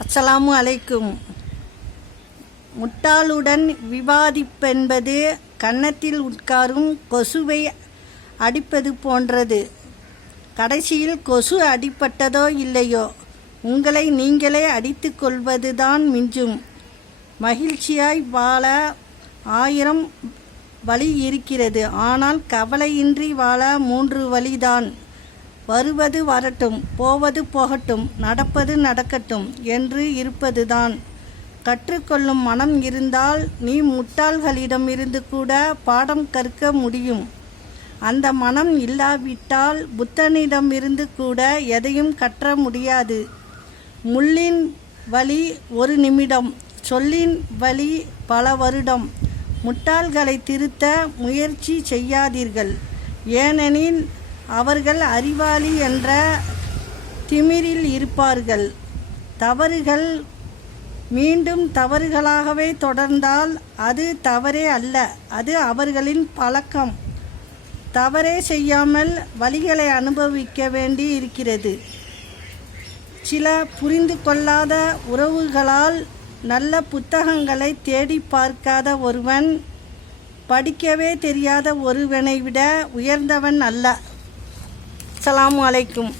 அஸ்ஸலாமு அலைக்கும். முட்டாளுடன் விவாதிப்பென்பது கன்னத்தில் உட்காரும் கொசுவை அடிப்பது போன்றது. கடைசியில் கொசு அடிப்பட்டதோ இல்லையோ, உங்களை நீங்களே அடித்து கொள்வதுதான் மிஞ்சும். மகிழ்ச்சியாய் வாழ 1000 வழி இருக்கிறது. ஆனால் கவலையின்றி வாழ 3 வழிதான். வருவது வரட்டும், போவது போகட்டும், நடப்பது நடக்கட்டும் என்று இருப்பதுதான். கற்றுக்கொள்ளும் மனம் இருந்தால் நீ முட்டாள்களிடமிருந்து கூட பாடம் கற்க முடியும். அந்த மனம் இல்லாவிட்டால் புத்தனிடமிருந்து கூட எதையும் கற்ற முடியாது. முள்ளின் வலி 1 நிமிடம், சொல்லின் வலி பல வருடம். முட்டாள்களை திருத்த முயற்சி செய்யாதீர்கள். ஏனெனில் அவர்கள் அறிவாளி என்ற திமிரில் இருப்பார்கள். தவறுகள் மீண்டும் தவறுகளாகவே தொடர்ந்தால் அது தவறே அல்ல, அது அவர்களின் பழக்கம். தவறே செய்யாமல் வலிகளை அனுபவிக்க வேண்டி இருக்கிறது. சில புரிந்து கொள்ளாத உறவுகளால் நல்ல புத்தகங்களை தேடி பார்க்காத ஒருவன் படிக்கவே தெரியாத ஒருவனை விட உயர்ந்தவன் அல்ல. அஸ்ஸலாமு அலைக்கும்.